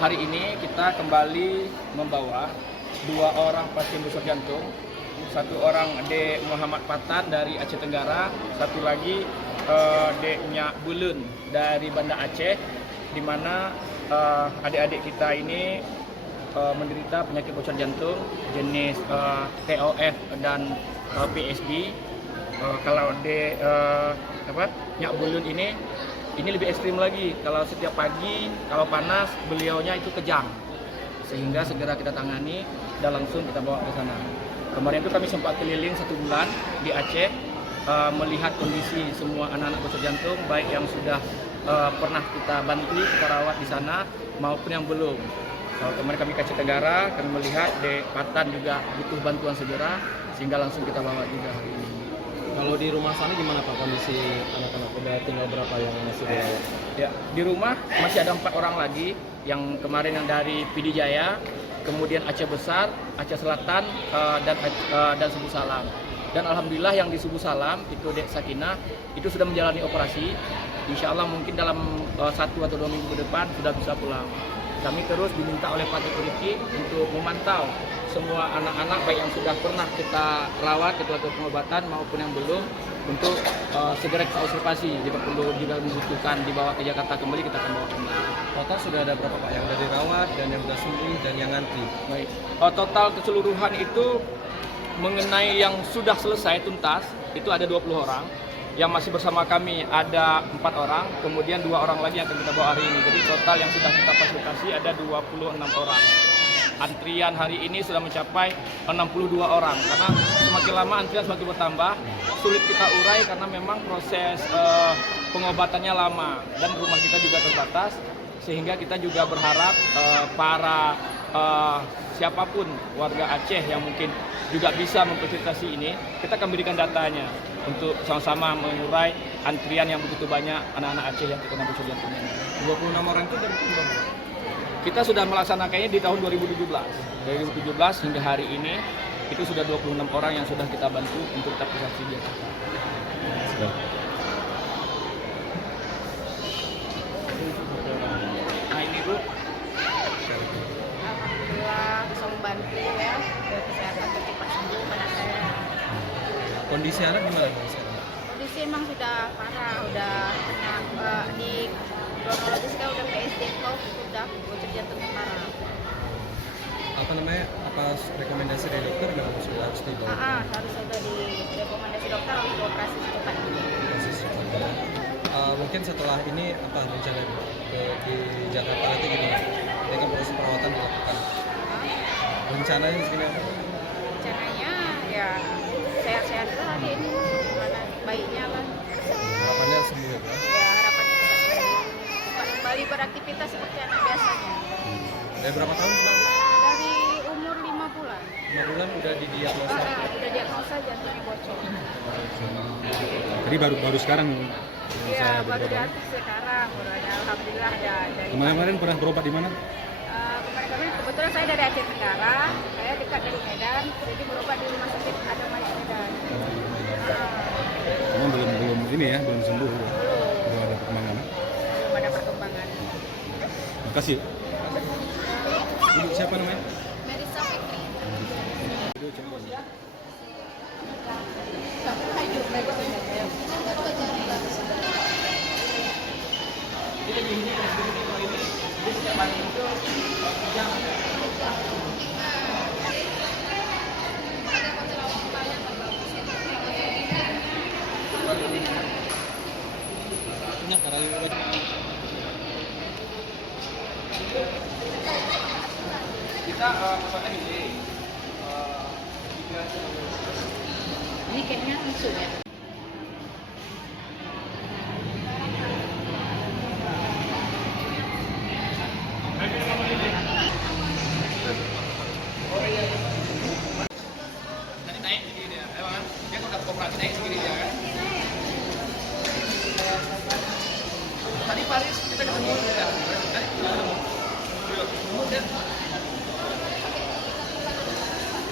hari ini kita kembali membawa 2 orang pasien bocor jantung. Satu orang Dek Muhammad Patan dari Aceh Tenggara, satu lagi Dek Nyak Bulun dari Banda Aceh, di mana adik-adik kita ini menderita penyakit bocor jantung jenis TOF dan PSD. Kalau Dek Nyak Bulun ini lebih ekstrim lagi. Kalau setiap pagi, kalau panas, beliaunya itu kejang. Sehingga segera kita tangani dan langsung kita bawa ke sana. Kemarin itu kami sempat keliling 1 bulan di Aceh, melihat kondisi semua anak-anak bocor jantung, baik yang sudah pernah kita bantu, kita rawat di sana, maupun yang belum. Kemarin kami ke Aceh Tenggara, kami melihat Dek Patan juga butuh bantuan segera, sehingga langsung kita bawa juga hari ini. Kalau di rumah sana gimana Pak kondisi anak-anak? Udah tinggal berapa yang masih dirawat? Ya, di rumah masih ada 4 orang lagi, yang kemarin yang dari PD Jaya, kemudian Aceh Besar, Aceh Selatan, dan Subuh Salam. Dan alhamdulillah yang di Subuh Salam itu Dek Sakinah itu sudah menjalani operasi. Insya Allah mungkin dalam 1 atau 2 minggu ke depan sudah bisa pulang. Kami terus diminta oleh Pak Security untuk memantau semua anak-anak baik yang sudah pernah kita rawat, kita lakukan pengobatan maupun yang belum, untuk segera kita observasi. Jika perlu, jika membutuhkan dibawa ke Jakarta kembali, kita akan bawa kembali. Total sudah ada berapa Pak yang sudah dirawat dan yang sudah sembuh dan yang ngantri? Baik, total keseluruhan itu mengenai yang sudah selesai tuntas itu ada 20 orang. Yang masih bersama kami ada 4 orang, kemudian 2 orang lagi yang akan kita bawa hari ini. Jadi total yang sudah kita fasilitasi ada 26 orang. Antrian hari ini sudah mencapai 62 orang, karena semakin lama antrian semakin bertambah. Sulit kita urai karena memang proses pengobatannya lama dan rumah kita juga terbatas, sehingga kita juga berharap para siapapun warga Aceh yang mungkin juga bisa memfasilitasi ini, kita akan berikan datanya untuk sama-sama mengurai antrian yang begitu banyak anak-anak Aceh yang terkena bocor jantung ini. 26 orang itu dari mana? Kita sudah melaksanakannya di tahun 2017. Dari 2017 hingga hari ini itu sudah 26 orang yang sudah kita bantu untuk kita fasilitasi di Jakarta. Nah ini Bu, Alhamdulillah bisa membantu ya, biar kesehatan cepat sembuh pada saya. Kondisi anak gimana Pak sekarang? Kondisi emang sudah parah, udah di kronologisnya udah PSD stroke, sudah bocor jantungnya parah. Apa namanya? Apa rekomendasi dari dokter memang sudah harus dibawa? Harus sudah di rekomendasi dokter harus dioperasi secepatnya. Mungkin setelah ini apa rencana di Jakarta nanti gimana? Dengan proses perawatan dilakukan. Rencananya segini apa? Rencananya ya sehat-sehat lah dia ini, gimana baiknya lah. Harapannya sembuh ya Pak? Ya harapannya cepat sembuh, cepat kembali beraktivitas seperti anak biasanya. Dari berapa tahun Pak? Dari umur 5 bulan. 5 bulan udah didiagnosa. Udah diagnosa jantungnya bocor. Jadi baru sekarang Iya, baru diaktif sekarang. Baru ada, alhamdulillah ada. Kemarin pernah berobat di mana? Kemarin kebetulan saya dari Aceh Tenggara, saya dekat dari Medan, jadi berobat di rumah sakit Adam Malik Medan. Cuma belum ini ya, belum sembuh. Belum ada perkembangan. Belum ada perkembangan. Makasih. Ibu siapa namanya? Melissa Fikri. kita pesan ini Ini kayaknya langsung ya. tadi naik segini dia, emang dia kalau dapat operasi naik segini dia kan. Tadi Paris kita ketemu dia, ketemu dia